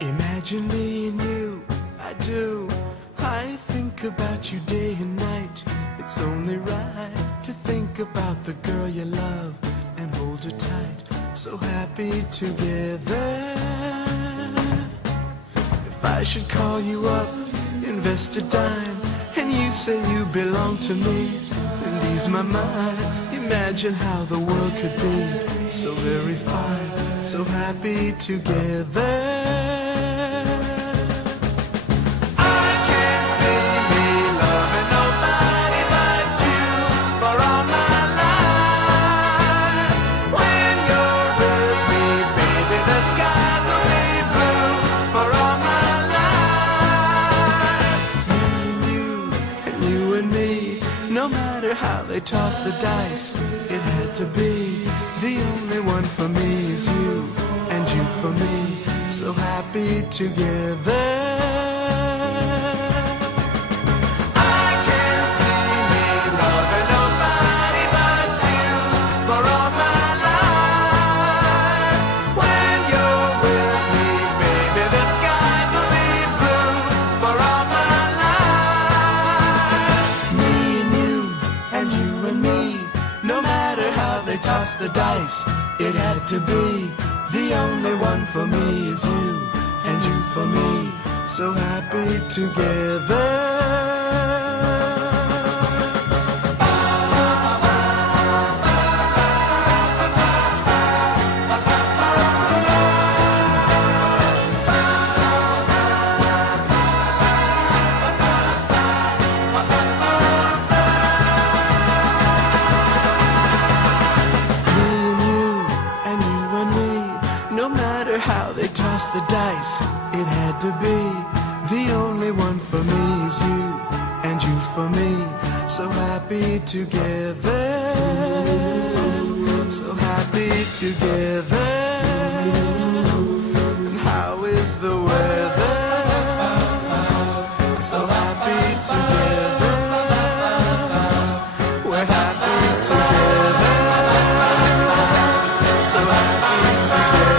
Imagine me and you, I do. I think about you day and night. It's only right to think about the girl you love and hold her tight. So happy together. If I should call you up, invest a dime, and you say you belong to me, and ease my mind. Imagine how the world could be so very fine, so happy together. No matter how they toss the dice, it had to be. The only one for me is you, and you for me, so happy together. Toss the dice, it had to be. The only one for me is you, and you for me, so happy together. No matter how they toss the dice, it had to be. The only one for me is you, and you for me, so happy together. So happy together. And how is the weather? So happy together. We're happy together. So happy together.